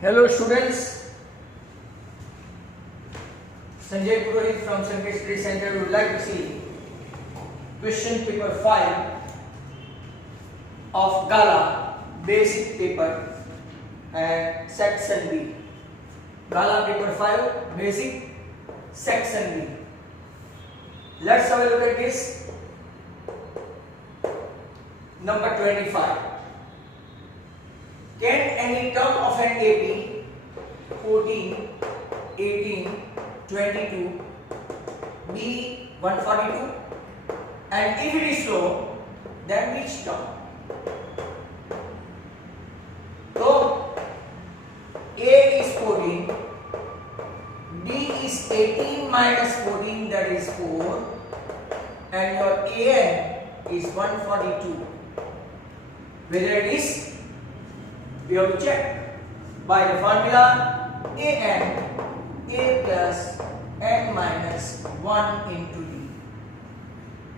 Hello students, Sanjay Purohit from Sanket Study Center would like to see question paper 5 of Gala basic paper and section B. Gala paper 5 basic section B. Let's have a look at this. Number 25. Can any term of an AP 14, 18, 22 be 142? And if it is so, then which term? So, A is 14, B is 18 minus 14, that is 4, and your AN is 142. Whether it is, we have to check by the formula AN, A plus N minus 1 into D.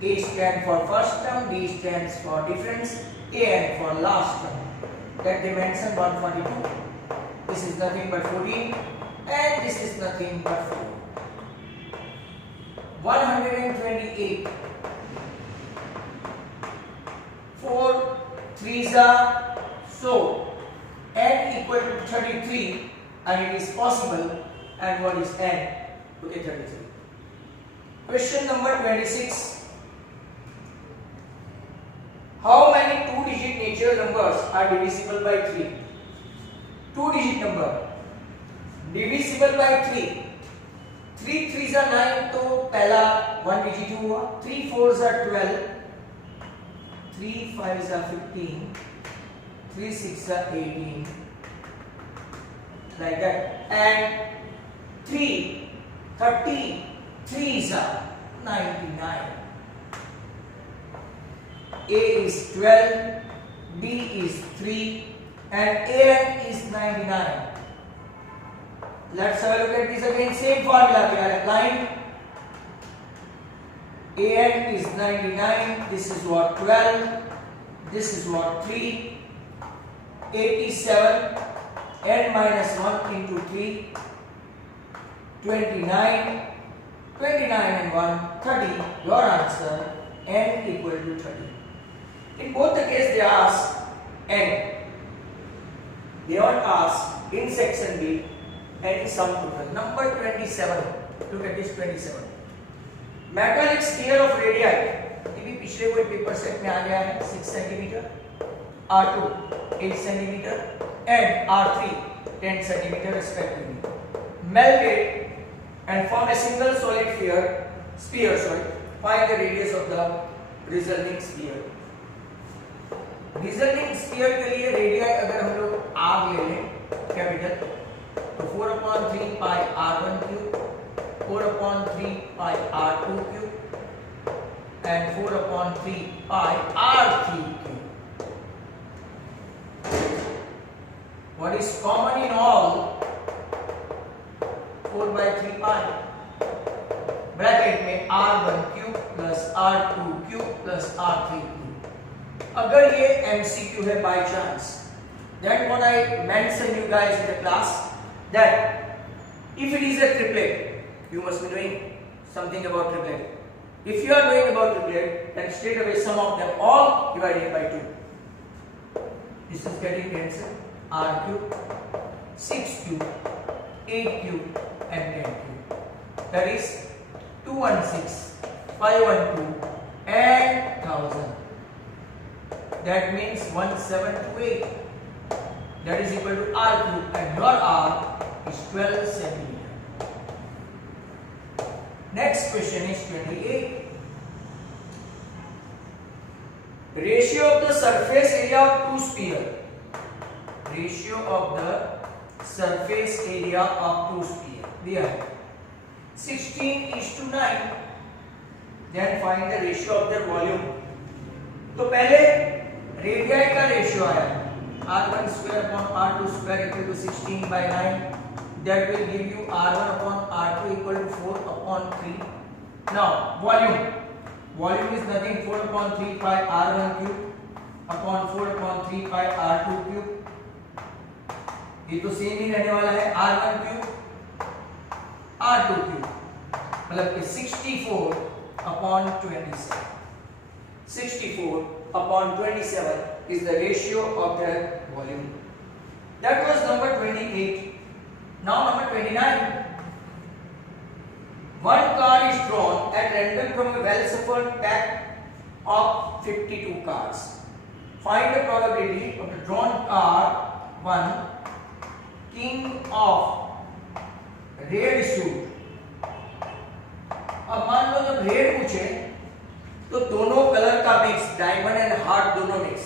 A stands for first term, D stands for difference, AN for last term. That dimension 142. This is nothing but 14 and this is nothing but 4. 128. 4 3s are so n equal to 33 and it is possible. And what is n? Look at 33. Question number 26. How many two-digit natural numbers are divisible by 3? Two-digit number divisible by 3. 3 3s are 9 तो पहला 1 digit हुआ. 3 4s are 12. 3 5s are 15. 3 6s are 18. Like that. And 33s are 99. A is 12, B is 3, and AN is 99. Let's have a look at this again. Same formula we are applying. AN is 99. This is what 12. This is what 3. 87. N minus 1 into 3. 29. 29 and 1. 30. Your answer. N equal to 30. In both the case they ask N. They don't ask in section B and sum total. Number 27. Look at this 27. Metallic sphere of radii. ये भी पिछले कोई paper set में आ गया है. 6 centimetre, R2 8 centimetre and R3 10 centimetre respectively. Melted and form a single solid sphere. Find the radius of the resulting sphere. Resulting sphere के लिए radius अगर हम लोग R ले लें कैपिटल तो 4/3 pi R1 cube, 4/3 pi R2 cube and 4/3 pi R3 cube. What is common in all? 4/3 pi. Bracket में R1 cube plus R2 cube plus R3 cube. अगर ये MCQ है by chance, then what I mentioned you guys in the class that if it is a triplet, you must be knowing something about triplet. If you are knowing about triplet, then straight away sum of them all divided by 2. This is getting cancelled. R cube, 6 cube, 8 cube and 10 cube. That is 216, 512 and 1000. That means 1728. That is equal to R cube and your R is 12 centimeter. Next question is 28. Ratio of the surface area of two spheres. Ratio of the surface area of two spheres. दिया है 16:9. Then find the ratio of their volume. तो पहले radii का ratio आया R1 square upon R2 square equal to 16/9. That will give you R1 upon R2 equal to 4/3. Now volume. Volume is nothing 4/3 pi R1 cube upon 4/3 pi R2 cube ये तो same ही रहने वाला है, r1 cube r2 cube, मतलब कि 64/27. 64/27 is the ratio of their volume. That was number 28. Now number 29. One car is drawn at random from a well-shuffled pack of 52 cards. Find the probability of the drawn car 1, king of red suit. अब मान लो जब red पूछे तो दोनों colour का mix, diamond and heart दोनों mix,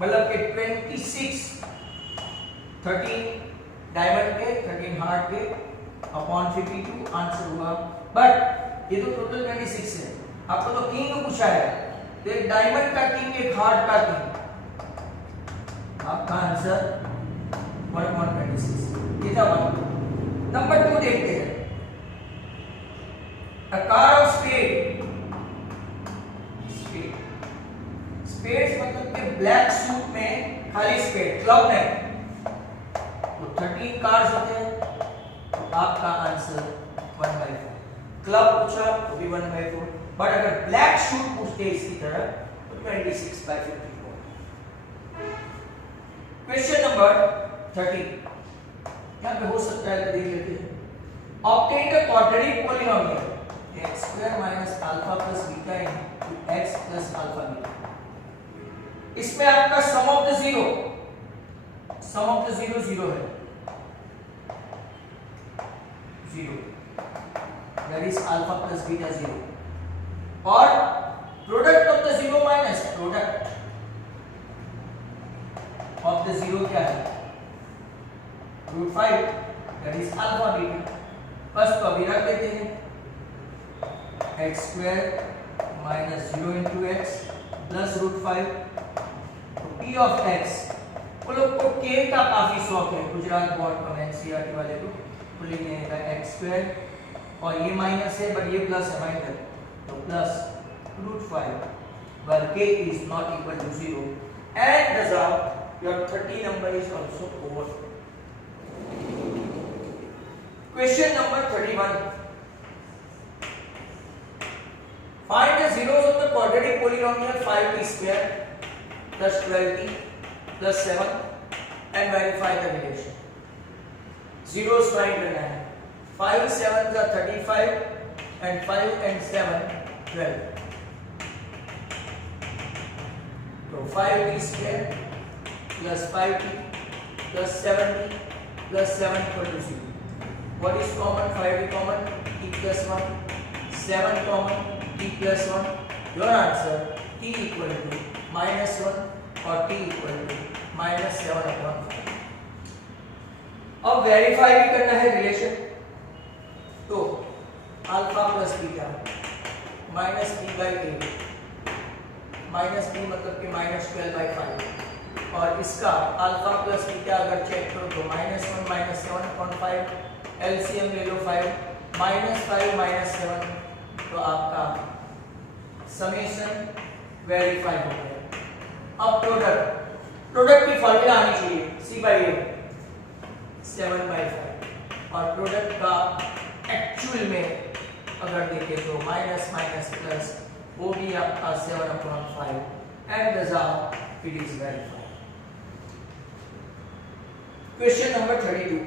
मतलब कि 26 13 डायमंड के 13 हार्ट के अपॉन 52 आंसर हुआ. बट ये तो टोटल 26 है, आपको तो किंग पूछा है, तो एक डायमंड का किंग एक हार्ट का किंग, आपका आंसर 1/26. ये था 1. नंबर 2 देखते हैं. A car of spade. Spades मतलब कि ब्लैक सूट में खाली स्पेड, क्लब नहीं, तो 13 कार्ड्स होते हैं, तो आपका आंसर 1/4. क्लब पूछा तो भी 1/4, बट अगर ब्लैक सूट पूछते इसकी तरह तो 26/54. Question number 30. यहाँ पे हो सकता है देख लेते हैं. Obtain the quadratic polynomial x² - alpha + beta * x + alpha beta. इसमें आपका सम ऑफ द जीरो 0 है, 0, that is अल्फा + बीटा 0, और product of the zero minus product of the zero क्या है, √5, that is अल्फा बीटा. बस तो अभी रख देते हैं x² - 0 * x + √5. P of x, वो लोग को k का काफी शौक है, गुजरात बोर्ड का एनसीईआरटी वाले को, तो लिखने का x² और ये माइनस है बट ये प्लस है माइनस, तो plus √5 where k is not equal to 0, and thus your 30 number is also over. Question number 31. Find the zeros of the quadratic polynomial 5t² plus 12t plus 7 and verify the relation. Zeros find करना है. 5 7 का 35 and 5 and 7 12. तो 5t² plus 5t plus 7t plus 7 equal to 0. What is common? 5 is common, t plus 1. 7 common, t plus 1. Your answer t equal to -1 और t equal to -7/5. अब verify भी करना है relation, तो अल्फा + बीटा -b/8 -b मतलब कि -12/5, और इसका अल्फा + बीटा अगर चेक करो तो -1 -7/5, एलसीएम ले लो 5 -5 -7, तो आपका समेशन वेरीफाई हो गया. अब प्रोडक्ट की फॉर्मूला आनी चाहिए, c/a 7/5, और प्रोडक्ट का एक्चुअल में अगर देखें तो माइनस प्लस वो भी आपका 7/5, and thus it is verified. Question number 32.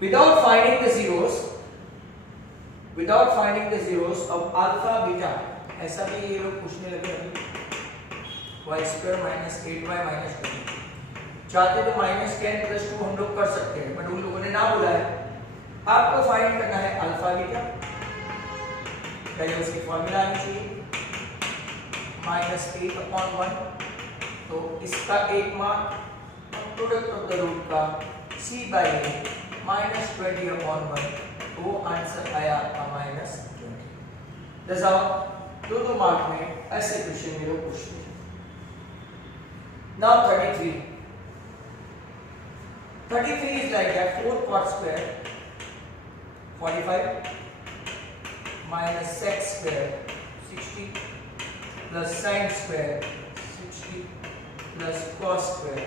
Without finding the zeros of alpha beta, ऐसा भी ये लोग पूछने लगे अभी, y² - 8y - 2. चाहते तो -10 + 2 हम लोग कर सकते हैं, बट उन लोगों ने ना बोला है. आपको फाइंड करना है अल्फा बीटा, पहले उसकी फॉर्मूला आनी चाहिए, -8/1, तो इसका एक mark, product of the root का c/a -20/1, तो वो आंसर आया आपका -20. दो मार्क में ऐसे क्वेश्चन में लोग पूछते हैं. Now 33 is like that. 4 cot square 45 minus sec square 60 plus sin square 60 plus cos square.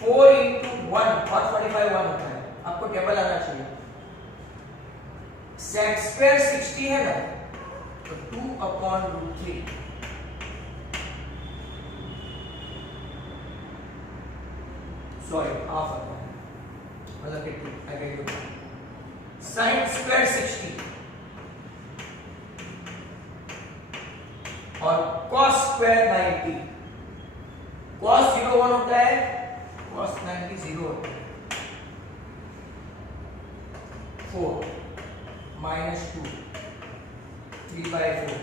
4 into 1 cos 45 1 होता है, आपको टेबल आना चाहिए। sec स्क्वायर 60 है ना, तो 2/√3 सॉरी हाफ आता है, मतलब कि 2 I get you। sin square 60 और cos स्क्वायर 90, cos 0 1 होता है, cos 90 0 होता है। 4 minus 2 3/4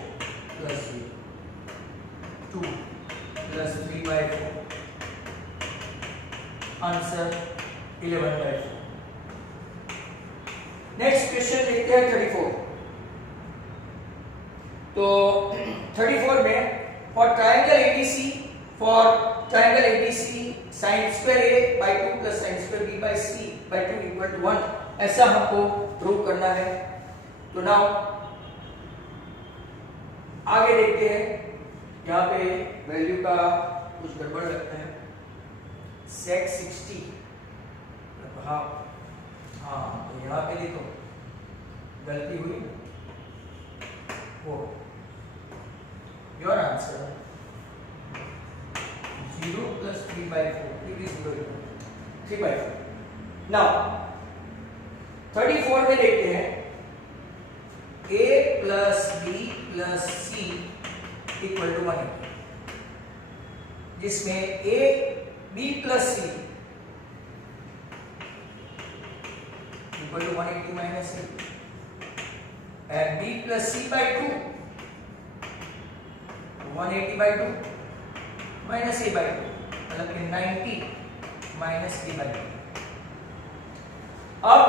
plus 0 2 plus 3/4 answer 11/4। Next question देखते हैं 34। तो 34 में for triangle ABC sin square a by 2 plus sin square b by c by 2 equal to 1, ऐसा हमको प्रूव करना है। तो नाउ आगे देखते हैं, यहाँ पे वैल्यू का कुछ गड़बड़ लगता है। sec 60 हाँ तो यहाँ पे देखो गलती हुई वो, योर आंसर 0 plus 3/4 3/4। नाउ 34 में देखते हैं a plus b plus c equal to 1, जिसमें a b plus c equal to 180 minus a and b plus c by 2 180 by 2 minus a by 2, मतलब कि 90 minus a by 2। अब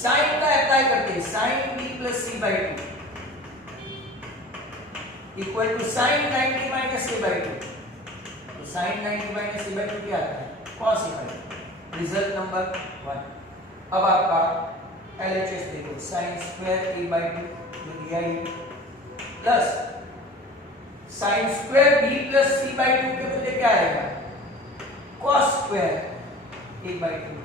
sign का apply करते हैं, sine b plus c by 2 equal to sine 90 minus a by 2। तो sign 90 minus a by 2 क्या आता है, cos a by 2। Result number 1। अब आपका LHS देखो, साइन स्क्वायर a by 2 जो दिया ही plus sine square b plus c by 2 के बदले क्या आएगा, cos square a by 2।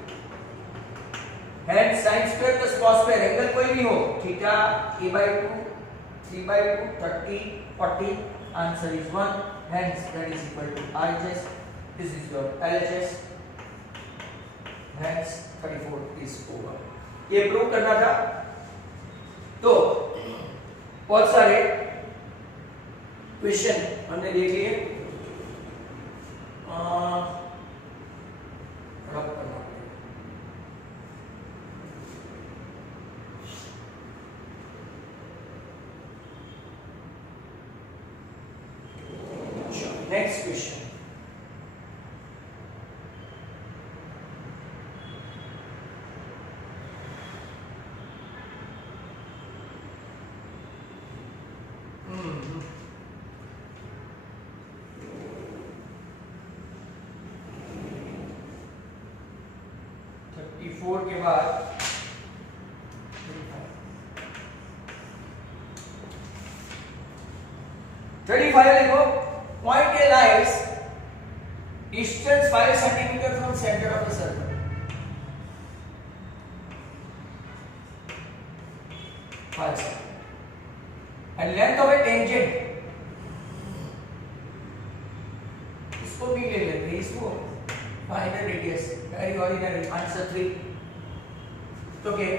Hence sin square plus cos square angle कोई भी हो, theta a by 2 3/2 30 40, answer is 1, hence that is equal to RHS, this is your LHS, hence 34 is over। ये prove करना था। तो बहुत सारे क्वेश्चन हमने देख लिए, नेक्स्ट क्वेश्चन के बाद 35 देखो, point A lies distance 5 cm from center of the circle। and length of a tangent, इसको भी ले लेते हैं, इसको find the radius, very ordinary, answer 3। तो क्या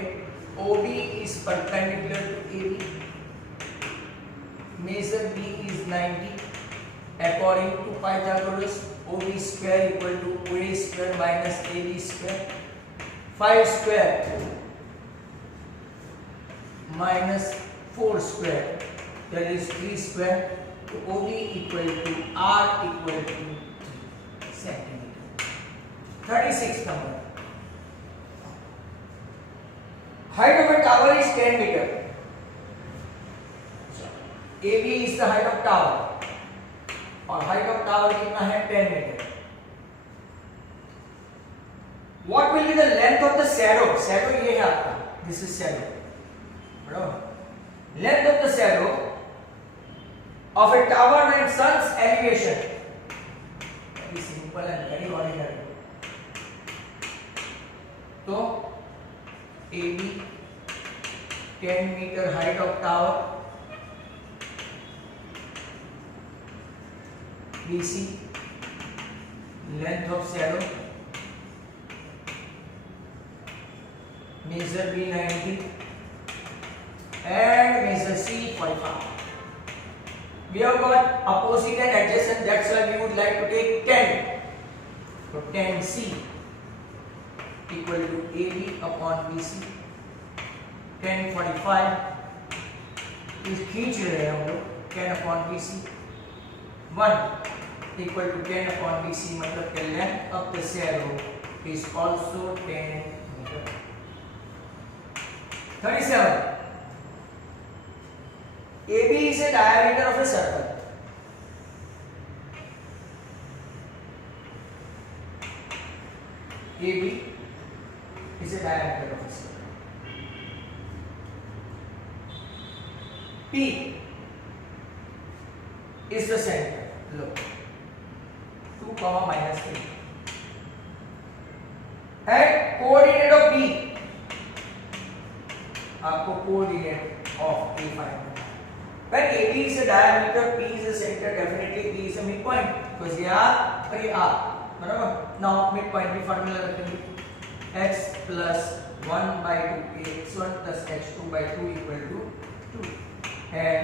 OB is perpendicular to AB, measure B is 90, according to Pythagoras OB square equal to OA square minus AB square, 5 square minus 4 square, that is 3 square, to OB equal to R equal to 3 centimeter। 36 number, height of a tower is 10 meter, AB is the height of tower और height of tower कितना है 10 meter। What will be the length of the shadow? Shadow ये है आपका, this is shadow, बराबर। Length of the shadow of a tower and sun's elevation, very simple and very ordinary। तो AB 10 metre height of tower, BC length of shadow, measure B 90 and measure C 45. We have got opposite and adjacent, that's why we would like to take 10. So 10C equal to AB upon BC. 1045 इस खींच रहे हैं हम लोग 10 upon BC. 1 equal to 10 upon BC मतलब कि length of the shadow is also 10 meter. 37. AB is a diameter of a circle. AB is a diameter of a circle. P is the center. Look, 2 comma minus 3. And coordinate of B, आपको coordinate of A find. When AB is a diameter, P is a center, definitely B is a midpoint. Because ये R और ये R, बराबर? Now midpoint की formula रखेंगे. X plus 1 by 2 x1 plus x2 by 2 equal to 2. And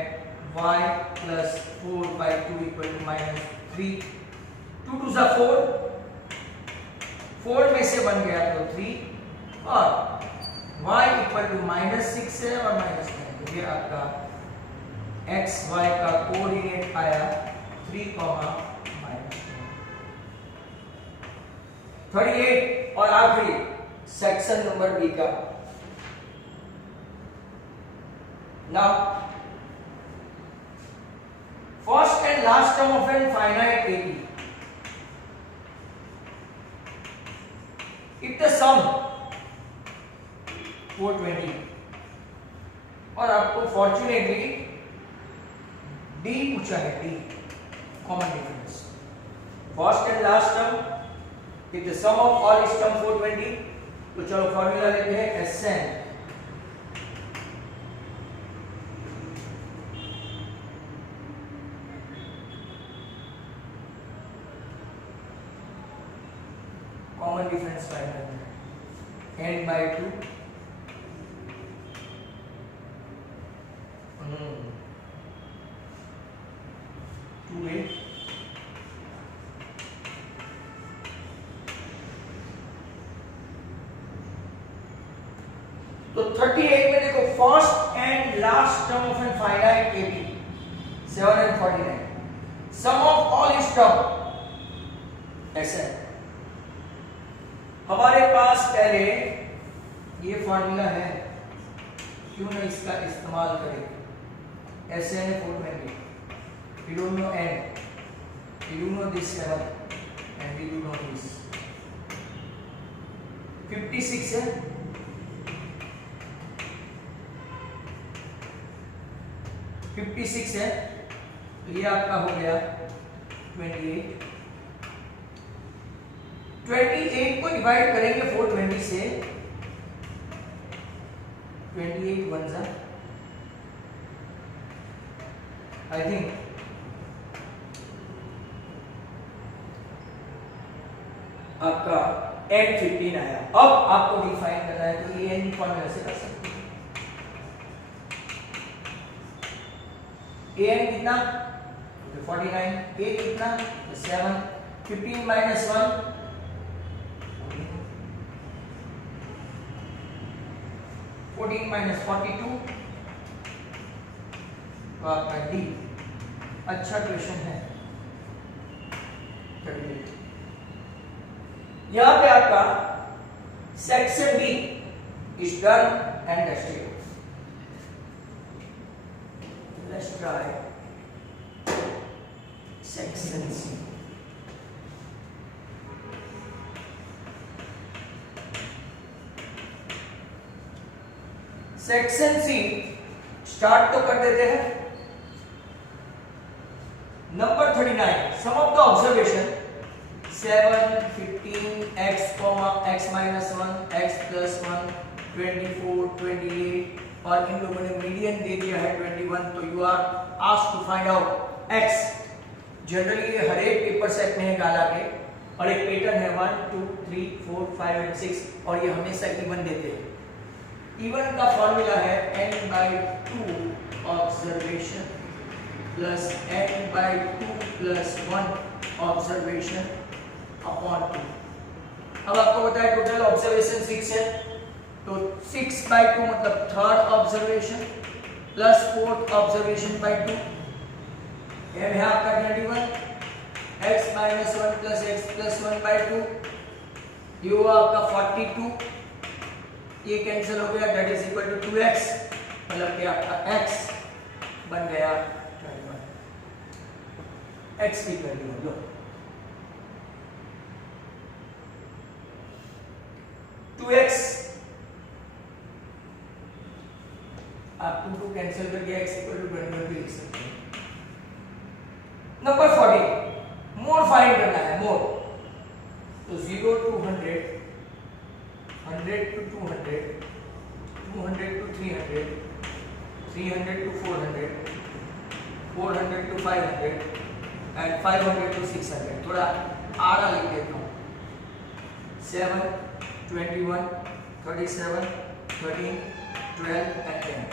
y plus 4 by 2 equal to minus 3. 2 to the 4, 4 में से बन गया तो 3 और y equal to minus 6 है और minus 9. तो ये आपका x y का कोऑर्डिनेट आया 3, minus 9. 38 और आखिरी सेक्शन नंबर बी का. Now first and last term of an finite AB, if the sum 420 और आपको फॉर्चुनेटली D पूछा है, D common difference. First and last term if the sum of all is term 420, तो चलो formula लेते हैं Sn common difference find करना है n by 2 2a तो 38 में देखो first and last term of an finite AB 7 and 49 sum of all is term ऐसे हमारे पास पहले ये फॉर्मूला है, क्यों ना इसका इस्तेमाल करें. ऐसे है 420, you don't know n, you know this 7 and you know this 56 है, 56 है तो ये आपका हो गया 28. 28 को डिवाइड करेंगे 420 से, 28 वन जा आई थिंक आपका n 15 आया. अब आपको डिफाइन करना है तो ये n फॉर्मूला से कर सकते हैं. an कितना 49, a कितना 7, 15 minus 1 14 minus 42 तो आपका D. अच्छा क्वेश्चन है. यहां पे आपका section B is done and dusted. Let's try section C. Section C start तो कर देते हैं. Number 39 sum of the observation 7, 15 x, from x minus 1, x plus 1, 24, 28 और इन लोगों ने मीडियन दे दिया है 21, तो you are asked to find out x। Generally हर एक पेपर सेट में है गाला के और एक पैटर्न है 1 2 3 4 5 एंड 6 और ये हमेशा इवन देते हैं। इवन का फॉर्मूला है n/2 observation plus n/2 plus 1 observation upon 2। अब आपको पता है टोटल ऑब्जर्वेशन 6 है, तो 6/2 मतलब third observation plus fourth observation bye 2। ये है आपका 21, x minus 1 plus x plus 1/2, ये हुआ आपका 42, ये कैंसिल हो गया, that is equal to 2x, मतलब कि आपका x बन गया 21। x की वैल्यू लो 2x, आप 2 कैंसिल करके x इक्वल टू 21 भी लिख सकते हैं। नंबर 40 मोड फाइंड करना है, मोड। तो 0 to 100, 100 to 200, 200 to 300, 300 to 400, 400 to 500 and 500 to 600। थोड़ा आड़ा लिख देता हूँ, 7, 21, 37, 13, 12 and 10।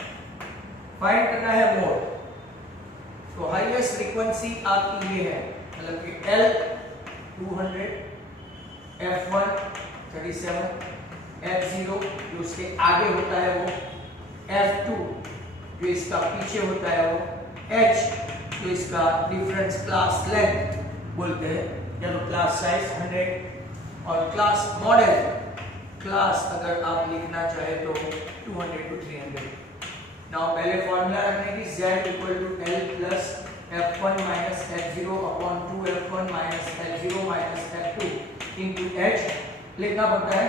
फाइंड करना है मोड। तो हाईएस्ट फ्रीक्वेंसी आपकी ये है, मतलब कि L 200, F1 37, F0 जो उसके आगे होता है वो, F2 जो इसका पीछे होता है वो, H जो इसका डिफरेंस क्लास लेंथ बोलते हैं या तो क्लास साइज 100 और क्लास मॉडल क्लास अगर आप लिखना चाहे तो 200 to 300। नाउ पहले फॉर्मूला रखने की z equal to L plus F1 minus F0 upon 2F1 minus F0 minus F2 into H लिखना पड़ता है।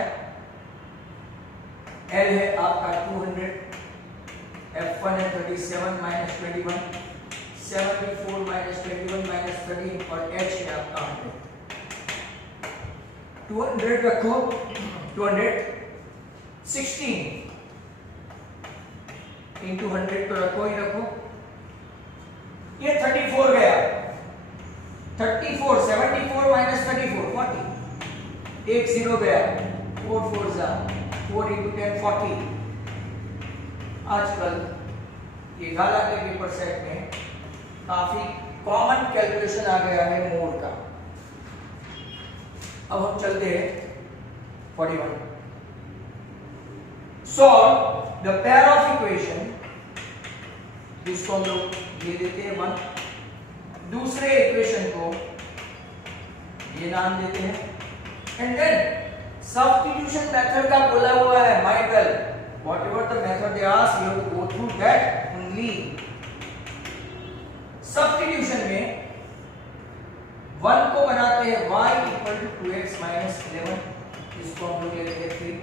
L है आपका 200, F1 है 37 माइनस 21, 74 माइनस 21 माइनस 13 और H है आपका 100। 200 रखो, 216 इंटू 100 तो रखो ही रखो, ये 34 गया, 34 74 माइनस 34 40, एक 0 गया, 4 4 जा 4 इंटू 10 40। आजकल ये गाला के पेपर सेट में काफी कॉमन कैलकुलेशन आ गया है मोड का। अब हम चलते हैं 41। Solve the pair of equation, जिसको हम लोग ये देते हैं 1, दूसरे इक्वेशन को ये नाम देते हैं, एंड देन सब्स्टिट्यूशन मेथड का बोला हुआ है, mind well whatever the method they ask you have to go through that only. Substitution में 1 को बनाते हैं y equal to 2x minus 11, इसको हम लोग लेते हैं 3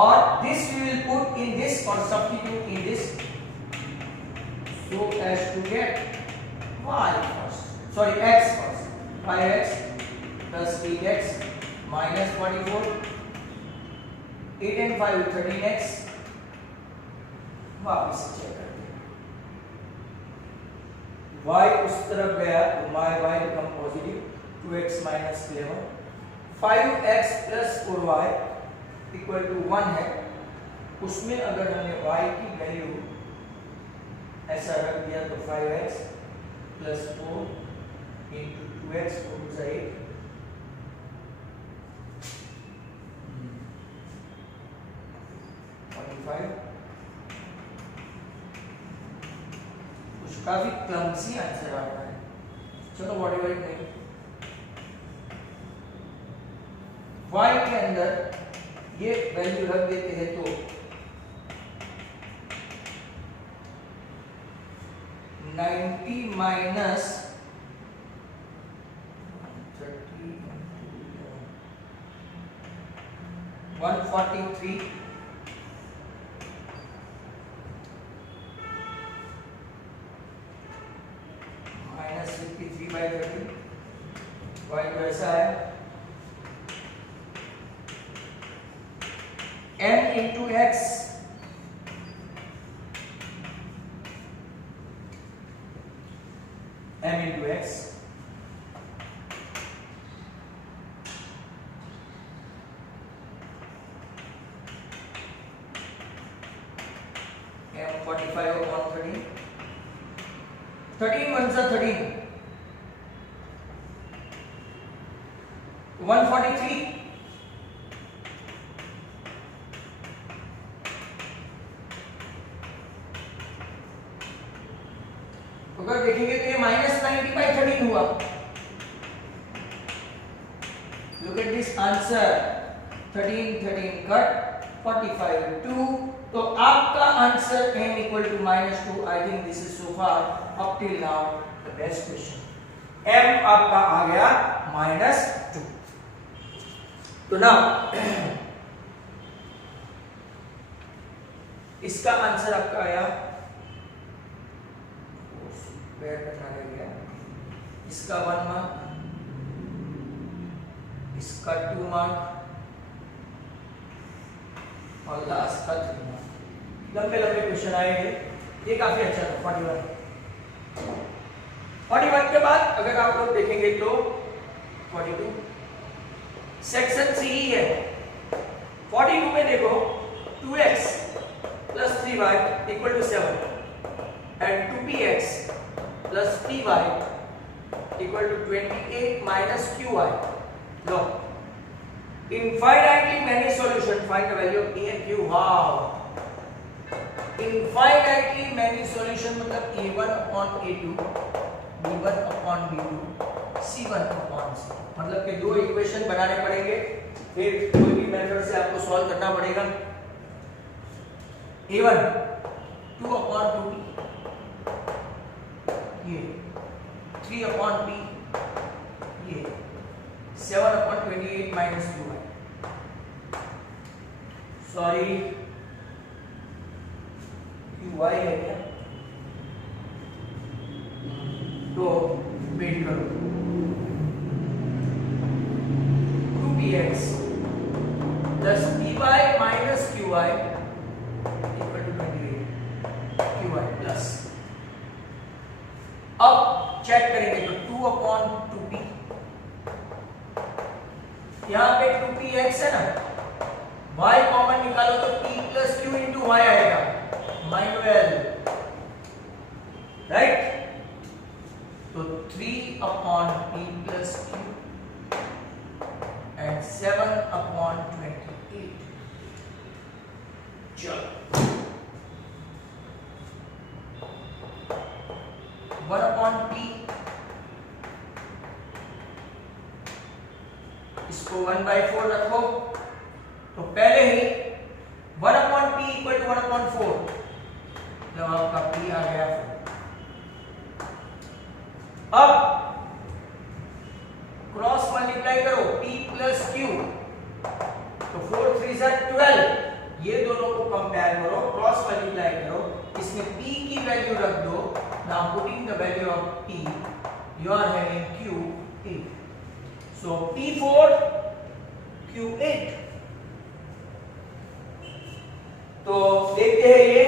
और this we will put in this or substitute in this so as to get y first, sorry x first, 5x plus 8x minus 44, 8 and 5 13x। वापस चेक करते हैं, y उस तरफ गया तो y become positive, 2x minus 11, 5x plus 4y equal to 1 है, उसमें अगर हमने y की वैल्यू ऐसा रख दिया तो 5x plus 4 into 2x 4 to 8, कुछ काफी क्लमसी आंसर आ रहा है, चलो व्हाटएवर इट मे, y के अंदर ये वैल्यू रख देते हैं तो 90 माइनस 143 माइनस 53/30, y तो ऐसा है m into x m into x m 45 upon 13 13 ones are 13 143 अगर देखेंगे तो ये -90 by 13 हुआ. Look at this answer. 13 cut 45 2. तो आपका answer m equal to -2. I think this is so far up till now the best question. m आपका आ गया -2. तो now इसका आंसर आपका आया इसका 1 मार्क, इसका 2 मार्क और लास्ट का 3 मार्क. लंबे क्वेश्चन आएंगे. ये काफी अच्छा था. 41 के बाद अगर आप लोग देखेंगे तो 42 सेक्शन सी ही है. 42 में देखो 2x plus 3y equal to 7 and 2px plus 3y equal to 28 minus qy. Low, infinitely many solution find the value of a and q. wow, infinitely many solution मतलब a1 upon a2, b1 upon b2, c1 upon c. मतलब कि दो equation बनाने पड़ेंगे, फिर कोई भी method से आपको सॉल्व करना पड़ेगा. a1 2 upon 2p, ये 3 upon p, ये 7 upon 28 minus 2y. Sorry qy है क्या? तो वेट करो. 2px plus py minus qy equal to 28 qy plus. अब चेक करेंगे तो 2 upon 2p, यहाँ पे 2px है ना, y कॉमन निकालो तो p plus q into y आएगा. माइनुअल राइट. तो 3 upon p plus q and 7 upon 28. चलो 1 upon p, इसको 1/4 रखो तो पहले ही 1 upon p equal to 1 upon 4. जब आपका p आ गया 4. अब क्रॉस मल्टीप्लाई करो p plus q, तो 4 3 12. ये दोनों को कंपेयर करो, क्रॉस मल्टीप्लाई करो, इसमें p की वैल्यू रख दो. Now putting the value of p, you are having q 8. So p4 q 8. तो देखते हैं ये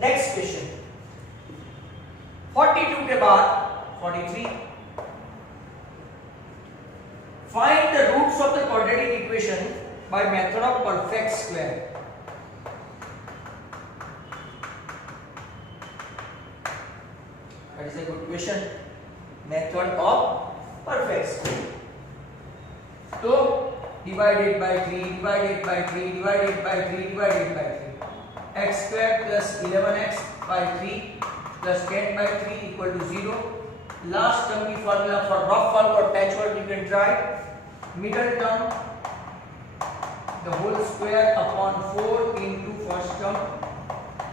नेक्स्ट क्वेश्चन. 42 के बाद 43. Find the roots of the quadratic equation by method of perfect square. That is a good question. Method of perfect square. तो divided by 3, divided by 3, divided by 3, divided by 3. X square plus 11x by 3 plus 10 by 3 equal to 0. Last term की formula for rough work or patchwork you can try. Middle term, the whole square upon 4 into first term.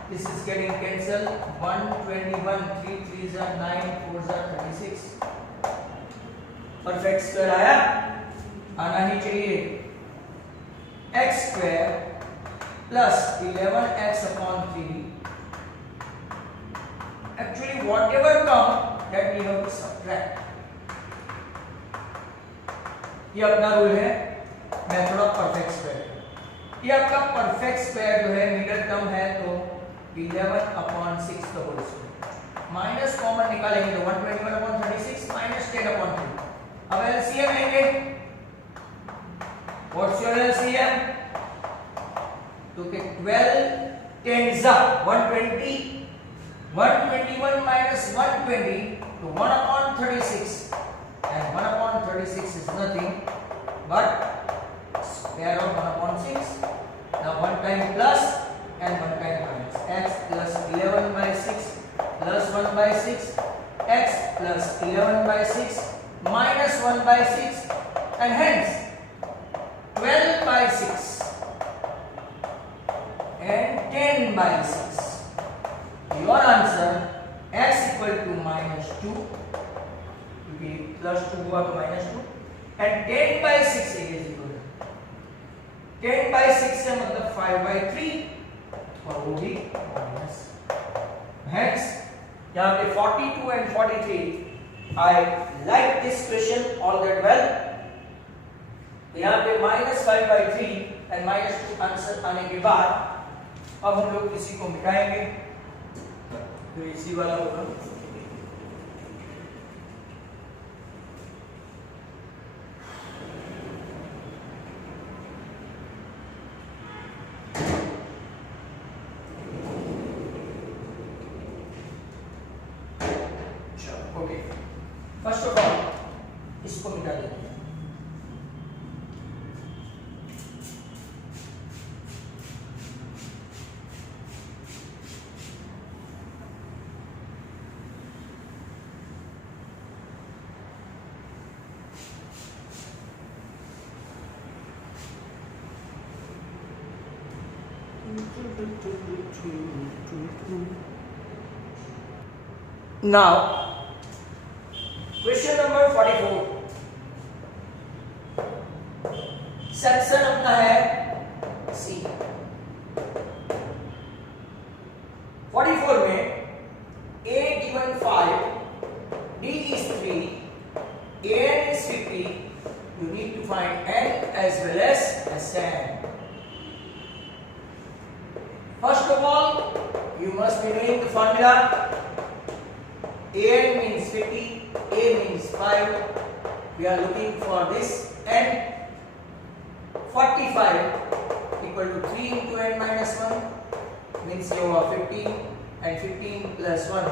This is getting cancelled. 121, 3 3s are 9, 4s are 36. Perfect square आया? आना ही चाहिए. X square plus 11x upon 3. Actually, whatever come, that we have to subtract. ये अपना rule है method of perfect square. ये आपका perfect square जो है मिडिल टर्म है तो 11/6 का होल स्क्वायर माइनस कॉमन निकालेंगे तो 121/36 माइनस 10/3। अब एलसीएम लेंगे, व्हाट्स योर एलसीएम? तो कि 12 10s are 120, 121 minus 120 to 1/36, and 1/36 is nothing but square of 1/6. Now one time plus and one time minus. X plus 11/6 plus 1/6, x plus 11/6 minus 1/6, and hence 12/6 and 10/6. Your answer x equal to -2, क्योंकि +2 हुआ तो -2, and 10/6 is equal to 10/6 से मतलब 5/3 और वो भी minus. Hence यहाँ पे 42 and 43 I like this question all that well। यहाँ पे -5/3 and -2 आंसर आने के बाद अब हम लोग इसी को मिटाएंगे तो इसी वाला होगा ओके। फर्स्ट ऑफ ऑल इसको मिटा देते हैं। Now, question number 44, सेक्शन अपना है सी। 44 में A given 5, D is 3, AN is 50, you need to find N as well as SN. First of all, you must be knowing the formula. AN means 50, A means 5. We are looking for this N. 45 equal to 3 into N minus 1 means you have 15 and 15 plus 1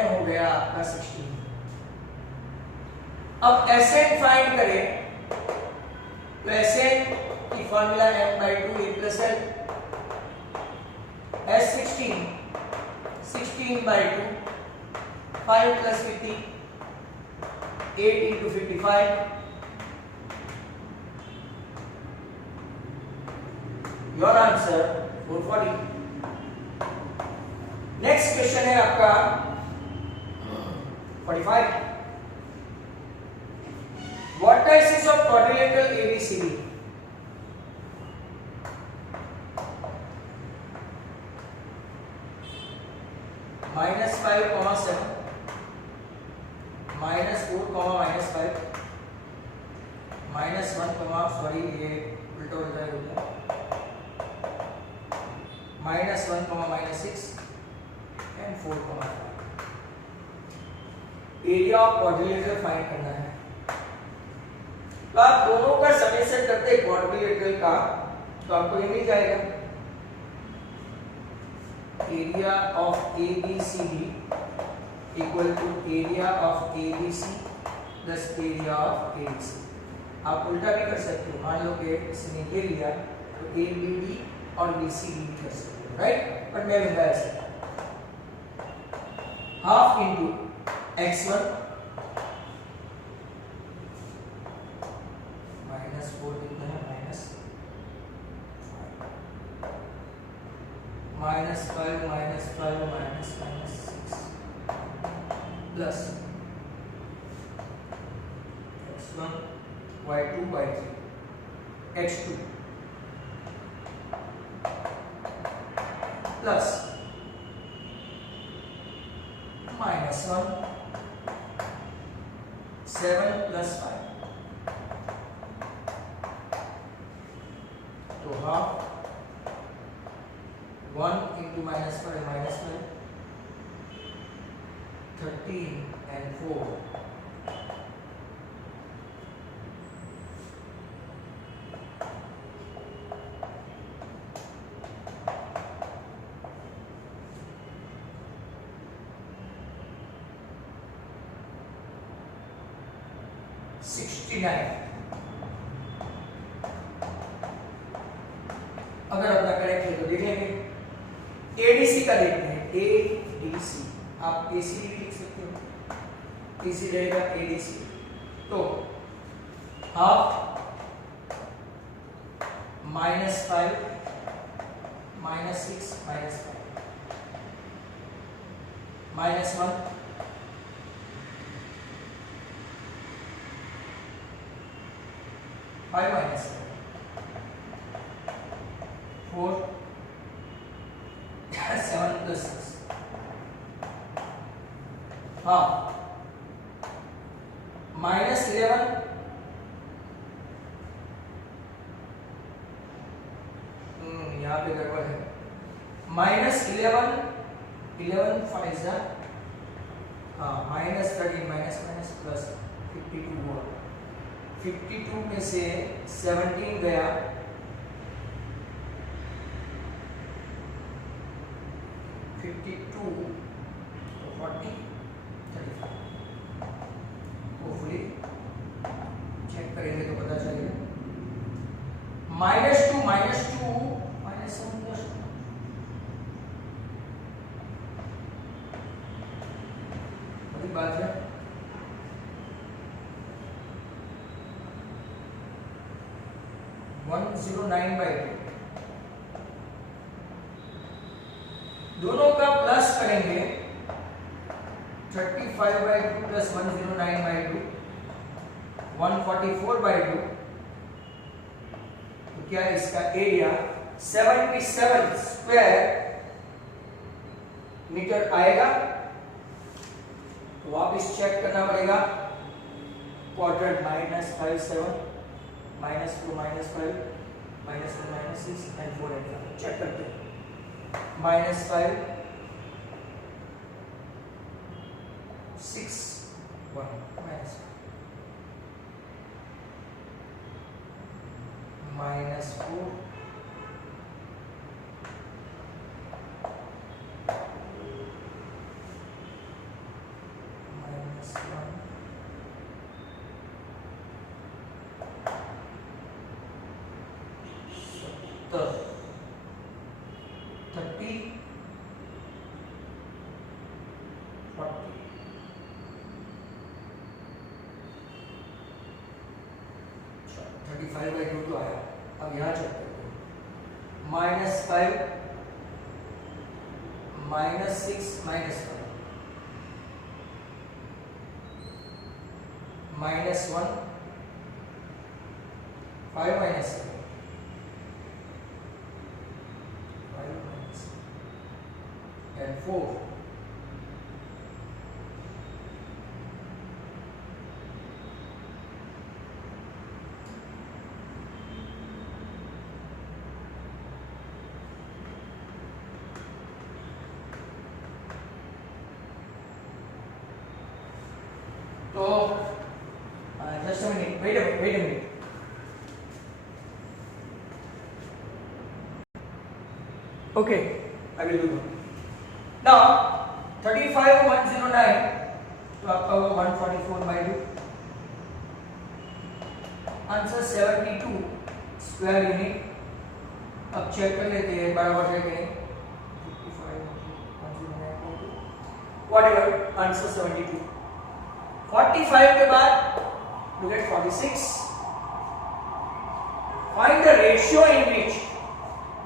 N हो गया आपका 16। अब SN find करें तो SN की formula M/2 A plus L। S16 16/2 5 plus 50 8 into 55। Your answer 440। Next question है आपका 45। Vertices of quadrilateral ABCD। -5, 7, -4, -5, -1, sorry ये उल्टा हो गया, -1, -6 and 4, 5। Area of quadrilateral find करना है तो आप दोनों का समेशन करते हैं क्वाड्रिलेटरल का तो आपको ये मिल जाएगा area of ABCD equal to area of ABC plus area of ABC। आप उल्टा भी कर सकते हो, मान लो कि इसने ये लिया तो ABD और BCD भी कर सकते हो, राइट। बट मैं लूंगा ऐसे हाफ इंटू x1 -4 कितना है -5 -6 plus x1 y2 y3 x2 plus -1 7 + 5 तो तो हाफ 1 into -5 -5 13 and 4 69। अगर अपना करेक्ट है तो देख लेंगे। एडीसी का देखते हैं, एडीसी आप एसी भी लिख सकते हो, एसी रहेगा एडीसी। तो हाफ -5 -6 -5 -1 5 -7 4 7 plus 6 हाँ -11 यहाँ पे गड़बड़ है। -11 11 5 जा हाँ -13 माइनस प्लस 52 हुआ। 52 में से 17 गया 52 तो 40 35। होपफुली चेक करेंगे तो पता चलेगा। -2 -7 प्लस बड़ी बात है। (109/2) दोनों का प्लस करेंगे 35/2 प्लस 109/2 144/2। तो क्या इसका एरिया 77 स्क्वायर मीटर आएगा। तो वापिस चेक करना पड़ेगा। क्वाड्रेंट -5 7 -2 -5 -1 -6 and 4 and 5 चेक करते हैं। -5 6 1 -4 30 40 35/2 तो आया। अब यहाँ चेक करते हैं। -5 -6 -1 -1 5 -7 and 4 तो just a minute, wait a minute. Okay, I will do that. Now 35 109 तो आपका वो 144/2 आंसर 72 स्क्वायर यूनिट। अब चेक कर लेते हैं बराबर है कि नहीं। 55 whatever आंसर 72। 45 के बाद you get 46। Find the ratio in which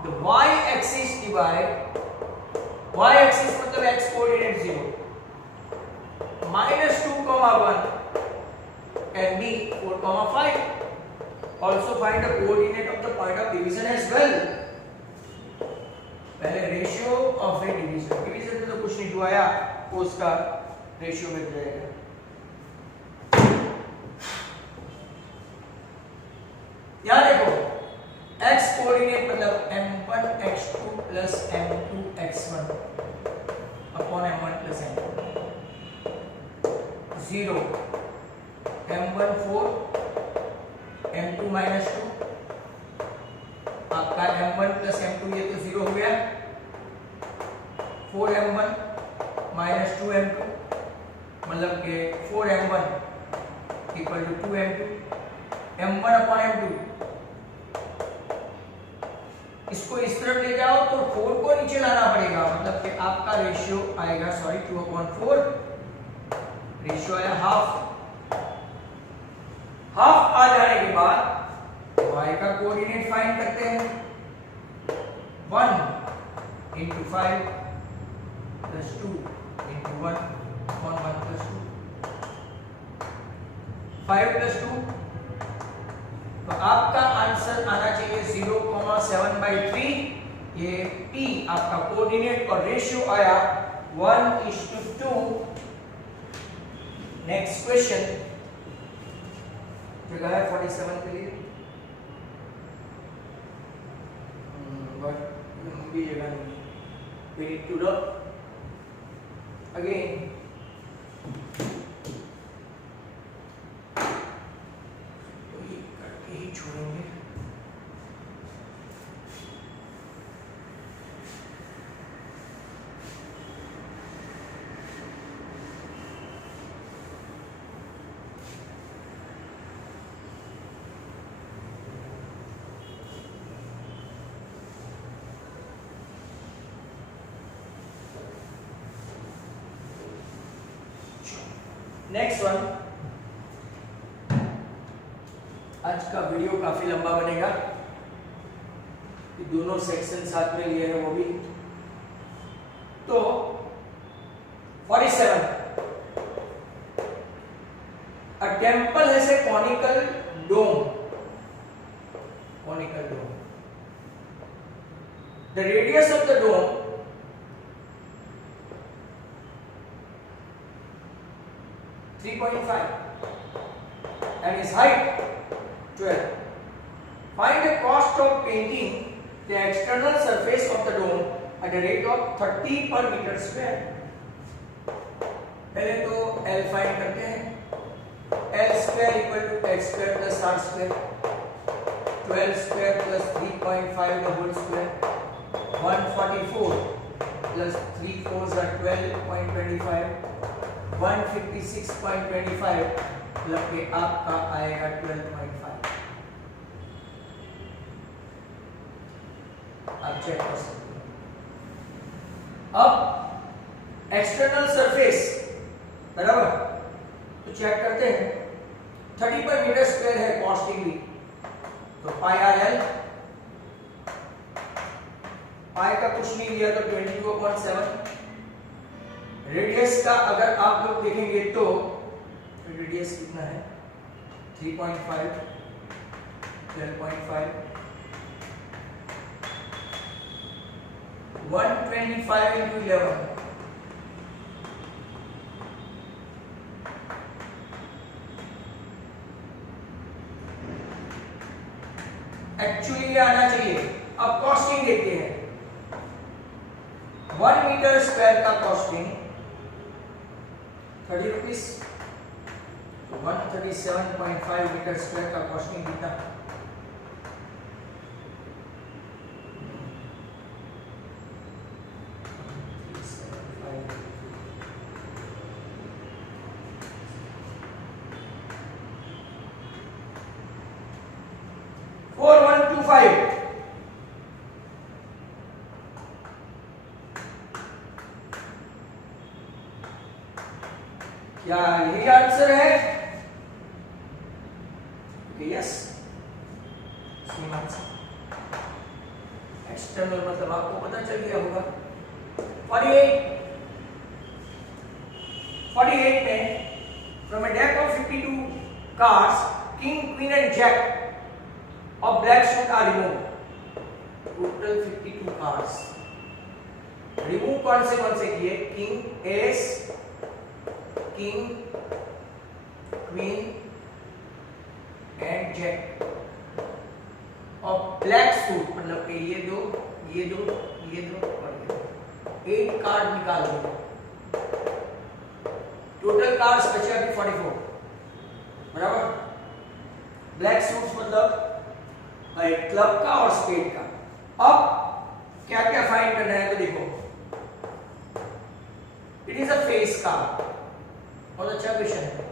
the y-axis divide y-axis मतलब x coordinate 0 -2, 1 and b 4, 5। Also find the coordinate of the point of division as well। पहले ratio of a division में तो कुछ नहीं जो आया वो उसका रेशियो में जाएगा। यहाँ देखो x कोऑर्डिनेट मतलब m1x2 plus m2x1 upon m1 plus m2 0 m1 4 m2 minus 2 आपका m1 प्लस m2 ये तो 0 हो गया 4m1 माइनस 2m2 मतलब के 4m1 equal to 2m2 m1 upon m2 इसको इस तरफ ले जाओ तो 4 को नीचे लाना पड़ेगा मतलब कि आपका रेशियो आएगा 2 अपॉन 4 रेशियो आया हाफ आ जाने के बाद y का कोऑर्डिनेट फाइंड करते हैं 1 into 5 plus 2 into 1 upon 1 plus 2 5 plus 2 तो आपका आंसर आना चाहिए 0,7/3 ये p आपका कोऑर्डिनेट और रेशियो आया 1:2 नेक्स्ट क्वेश्चन जगह है 47 के लिए बट लंबी जगह नहीं we need to do again तो ये करके ही छोड़ेंगे नेक्स्ट वन आज का वीडियो काफी लंबा बनेगा कि दोनों सेक्शन साथ में लिए हैं वो भी तो 47 a temple has a conical dome the radius of the dome and his height 12. Find the cost of painting the external surface of the dome at a rate of 30 per meter square. पहले तो L find करते हैं L square equal to h square plus r square 12 square plus 3.5 the whole square 144 plus 3 4s are 12.25 156.25 मतलब कि आपका आएगा 12.5 आप check कर सकते हैं अब एक्सटर्नल सरफेस बराबर तो चेक करते हैं 30 पर मीटर स्क्वायर है कॉस्टिंग भी तो पाई आर एल पाई का कुछ नहीं दिया तो 22/7 रेडियस का अगर आप लोग देखेंगे तो रेडियस कितना है 3.5 12.5 125 into 11 एक्चुअली ये आना चाहिए अब कॉस्टिंग देखते हैं 1 मीटर स्क्वायर का कॉस्टिंग 30 रुपीस 137.5 मीटर स्क्वायर का कॉस्टिंग कितना 4125 क्या यही आंसर है यस एक्सटर्नल मतलब आपको पता चल गया होगा 48 में from a deck of 52 cards king queen and jack of black suit are removed total 52 cards remove कौन से किए king as king queen and jack of black suit मतलब कि ये दो और ये दो 8 कार्ड निकाल दिए। टोटल कार्ड्स बचे अभी 44, बराबर। ब्लैक सूट्स मतलब क्लब का और स्पेड का। अब क्या क्या फाइंड करना है, तो देखो it is a face card, बहुत अच्छा क्वेश्चन है।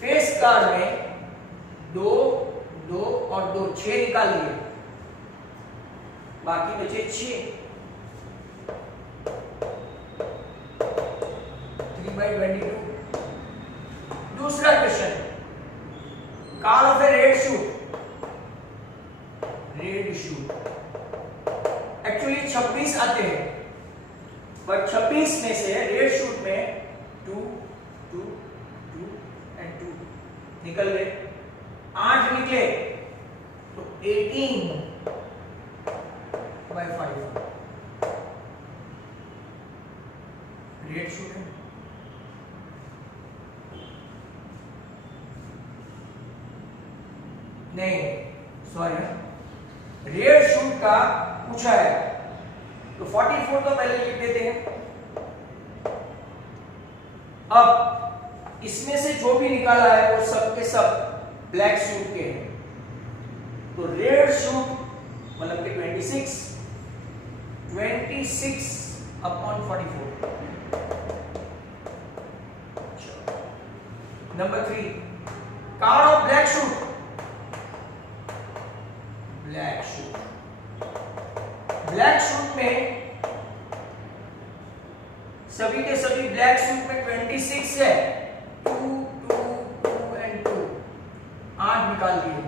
फेस कार्ड में 2 2 और 2 6 निकाल लिए, बाकी बचे 6। 3/22। दूसरा question, card of A red shoot. Actually 26 आते हैं, बट 26 में से रेड शूट में 2 2 2 एंड 2 निकल गए, 8 निकले तो 18/5 रेड शूट है। नहीं सॉरी, रेड शूट का पूछा है तो 44 तो पहले लिख देते हैं। अब इसमें से जो भी निकाला है वो सब के सब ब्लैक शूट के हैं, तो रेड शूट मतलब कि 26 upon 44। Number 3, card of black shoot. Black shoot में सभी के सभी ब्लैक शूट में 26 है, 2 2 2 एंड 2, 8 निकाल दिए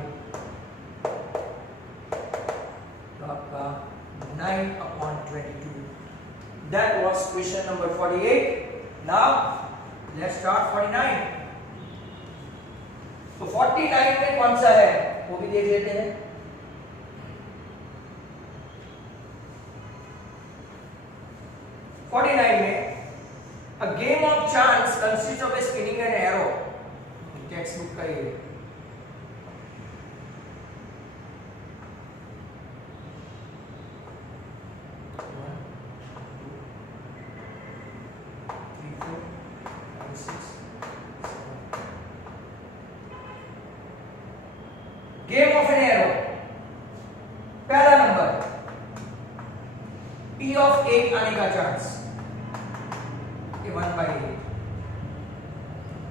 तो आपका 9/22। That was question number 48. Now let's start 49. तो 49 में कौन सा है वो भी देख लेते हैं। A game of chance consists of a spinning an arrow. Text book का ये। गेम ऑफ एन एरो, पहला नंबर P ऑफ 8 आने का चांस 1/8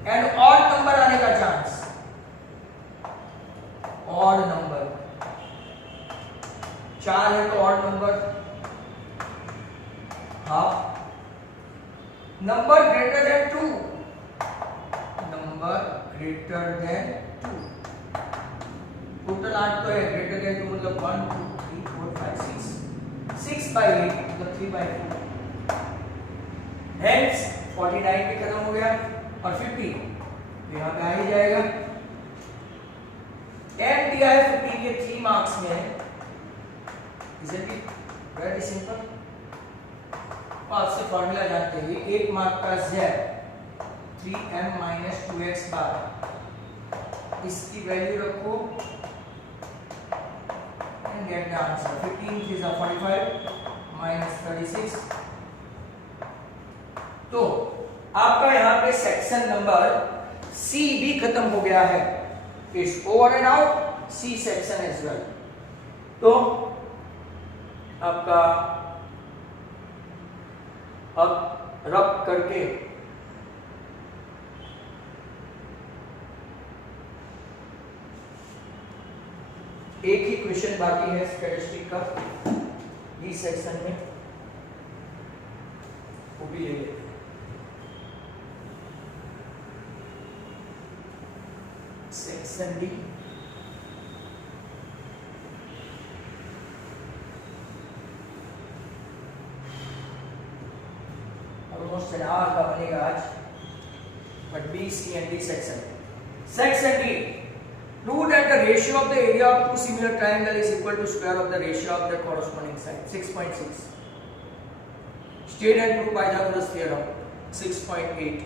एंड ऑड नंबर आने का चांस, ऑड नंबर 4 है तो odd number half, number greater than 2, total 8 तो है, ग्रेटर देन 2 मतलब 1 2 3 4 5 6/8 मतलब 3/4। Hence 49 भी खत्म हो गया और 50 तो यहाँ पे आ ही जाएगा। n दिया है 50 ये 3 मार्क्स में है, isn't it very simple। तो आपसे फॉर्मूला जानते हैं, 1 मार्क का z 3m - 2x बार, इसकी वैल्यू रखो and get the answer। 15 is 45 minus 36। तो आपका यहाँ पे सेक्शन नंबर सी भी खत्म हो गया है, it's over and out C section as well. तो आपका अब रब करके एक ही क्वेश्चन बाकी है स्टैटिस्टिक का ई सेक्शन में, वो भी ले लेते हैं। Section D, almost an hour का बनेगा आज, but B C and D section. Section D, prove that the ratio of the area of two similar triangle is equal to square of the ratio of their corresponding side। 6.6 state and prove Pythagoras theorem। 6.8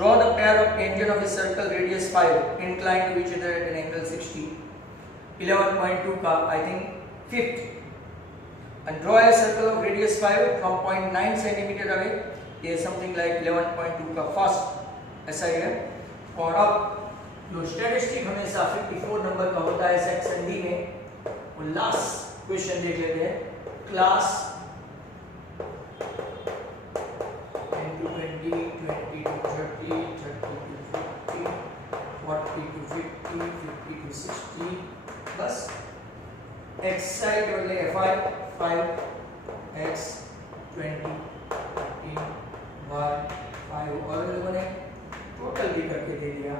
draw the pair of tangent of a circle radius 5 inclined to each other at an angle 60। 11.2 का I think 5th. And draw a circle of radius 5 from 0.9 centimeter away. ये something like 11.2 का first ऐसा ही है. और अब जो statistic हमेशा 54 number का होता है सेक्शन डी में, वो लास्ट क्वेश्चन देख लेते हैं. Class 10 to 20, 20 to 30, 30 to 50, 40 to 50, 50 to 60. बस एक्सरसाइज बदले F5 x 20 15 y 5 और लोगों ने टोटल भी करके दे दिया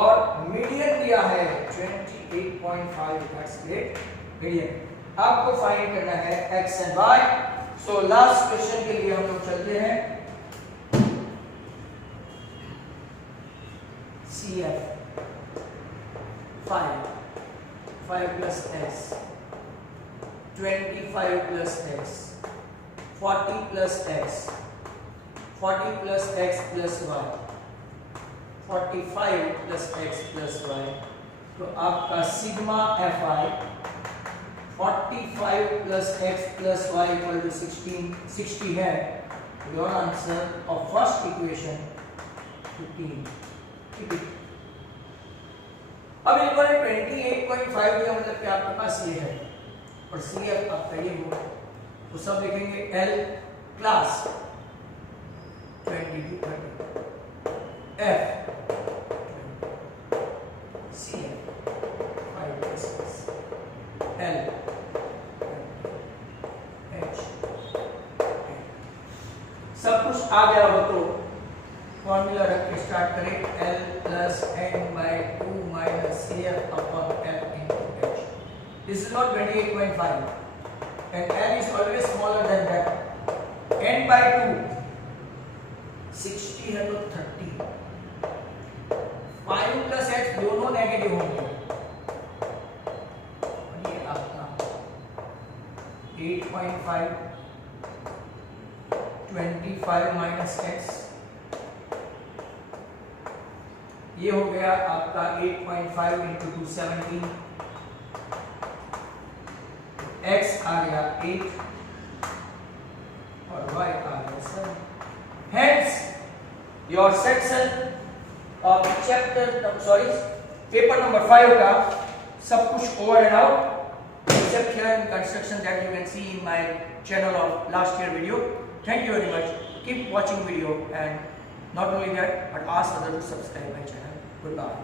और मीडियन दिया है 28.5. That's great. मीडियन आपको फाइंड करना है x and y. So last question के लिए हम लोग चलते हैं. CF 5 plus x 25 plus x 40 plus x 40 plus x plus y 45 plus x plus y. तो आपका sigma Fi 45 plus x plus y equal to 60 है. Your answer of first equation 15. ठीक है. अब इनको 28.5 दिया, मतलब कि आपके पास ये है और CF आपका ये हो, तो सब लिखेंगे L class 20 to 30 F CF 5 plus L H सब कुछ आ गया हो तो फॉर्मूला रख के स्टार्ट करें. L plus n/2 minus CF upon F into H. This is not 28.5 and n is always smaller than that. n/2 60 है तो 30. 5 plus x दोनों नेगेटिव होंगे और ये आपका 8.5 25 minus x ये हो गया आपका 8.5 into 217. x आ गया 8 और y आ गया 7. Hence your section of chapter paper number 5 का सब कुछ over and out except here in construction that you can see in my channel of last year video. Thank you very much. Keep watching video and not only that but ask others to subscribe my channel. Goodbye.